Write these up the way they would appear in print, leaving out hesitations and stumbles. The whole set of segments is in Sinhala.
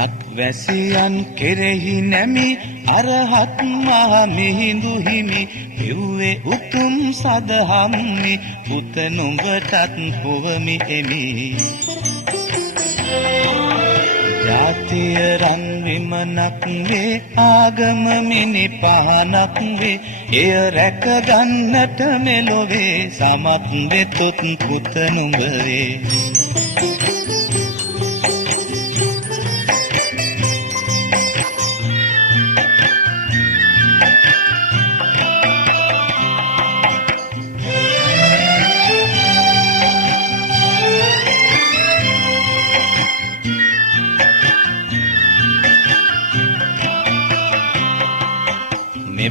ලක්වැසියන් කෙරෙහි නැමි අරහත් මහ මිහිඳු හිමි පෙව්වේ උතුම් සදහම්මි පුත නුඹටත් පුවමි එමි ජාතිය රන් විමනක් වේ ආගම මිනි පහනක් වේ එය රැක ගන්නට මෙලොවේ සමත් වෙතොත් පුත නුඹ වේ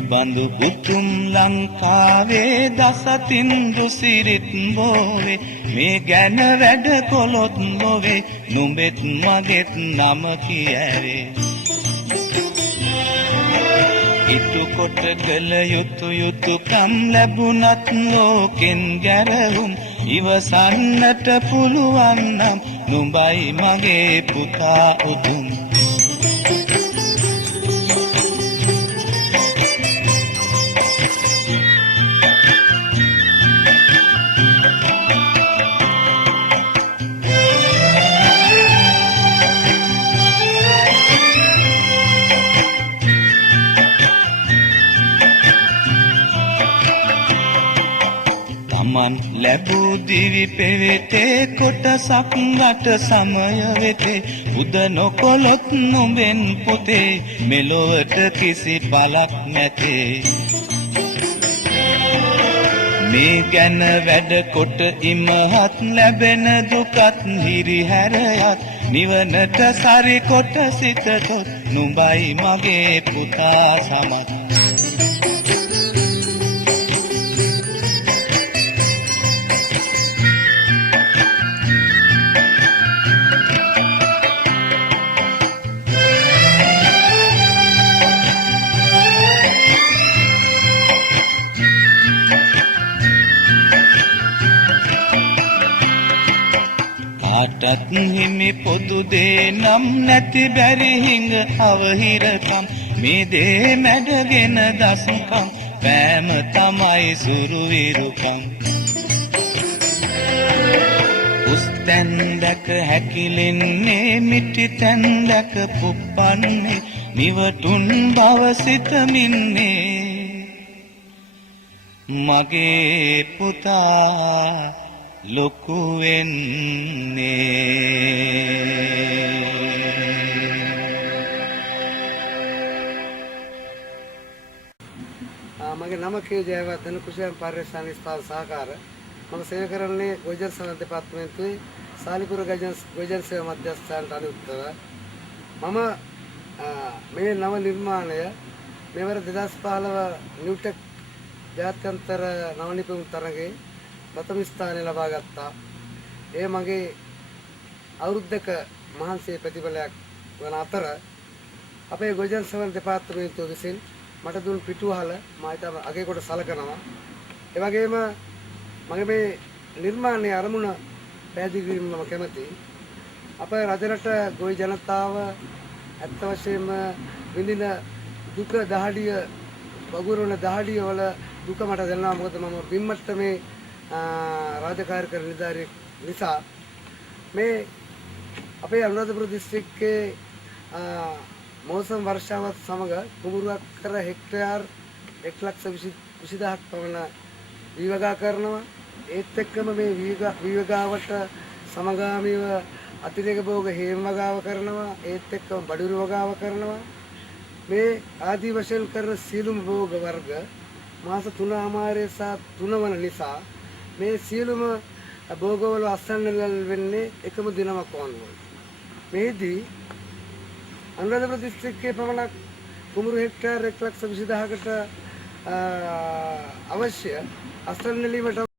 මෙබඳු උතුම් ලංකාවේ දසතින් දුසිරිත් බෝවේ මේ ගැන වැඩ කොළොත් නොවේ නුඹෙත් මගෙත් නම කියවේ ඉතු කොට කළ යුතුයකම් ලැබුණත් ලෝකෙන් ගැරහුම් ඉවසන්නට පුළුවන් නම් නුඹයි මගේ පුතා උතුම් මන් ලැබූ දිවි පෙවෙතේ කොටසක් රට සමය වෙතේ උද නොකොලොත් නුඹෙන් පුතේ මෙලොවට කිසි පළක් නැතේ මේ ගැන වැඩ කොට ඉමහත් ලැබෙන දුකත් හිරිහැරයත් නිවනට සරි කොට සිතතොත් නුඹයි මගේ පුතා සමත් කාටත් හිමි පොදු දේ නම් නැති බැරි හිඟ අවහිරකම් මේ දේ මැඩගෙන දස්කම් පෑම තමයි සුරුවිරුකම් උස්තැන් දැක හැකිලෙන්නේ මිටි තැන් දැක පුප්පන්නේ නිවටුන් බව සිතමින්නේ මගේ පුතා ලොකු වෙන්නේ මගේ නම කේ ජයවර්ධන කුෂයන් පරිශ්‍රණ ස්ථාන සහකාර මම සේවය කරන්නේ ගොජන් සමන් දෙපාර්තමේන්තුවේ සාලිපුර ගොජන් සේවා මධ්‍යස්ථානට අනුත්තර මම මේ නව නිර්මාණය මෙවර 2015 නිව්ටෙක් ජාත්‍යන්තර නව නිපුණ තරගයේ ප්‍රථම ස්ථානය ලබා ගත්තා. ඒ මගේ අවුරුද්දක මහන්සියේ ප්‍රතිඵලයක් වන අතර අපේ ගොජන් සමන් දෙපාර්තමේන්තුව විසින් මට දුන් පිටුවහල මම හිතම අගේ කොට සලකනවා. ඒ වගේම මගේ මේ නිර්මාණයේ අරමුණ පැහැදිලි කිරීම මම කැමතියි. අපේ රජරට ගොවි ජනතාව ඇත්ත වශයෙන්ම විඳින දුක දහඩිය වගුරුවන දහඩිය වල දුක මට දැනෙනවා. මොකද මම බිම්මට්ට මේ රාජකාරී කරන නිලධාරියෙක් නිසා මේ අපේ අනුරාධපුර දිස්ත්‍රික්කයේ මෝසම් වර්ෂාවත් සමග කුඹුරක් කර හෙක්ටයාර් 1,20,000ක් පමණ වීවගා කරනවා. ඒත් එක්කම මේ වීවගාවට සමගාමීව අතිරේක භෝග හේම වගාව කරනවා. ඒත් එක්කම බඩුරු වගාව කරනවා. මේ ආදී වශයෙන් කරන සියලුම භෝග වර්ග මාස 3 සහ 3 වන නිසා මේ සියලුම භෝගවල අස්සන්නල් වෙන්නේ එකම දිනමක් වුණා. මේදී අනුරාධපුර දිස්ත්‍රික්කයේ පමණක් කුඹුරු හෙක්ටයාර් 1,20,000කට අවශ්‍ය අස්සන්නලීමට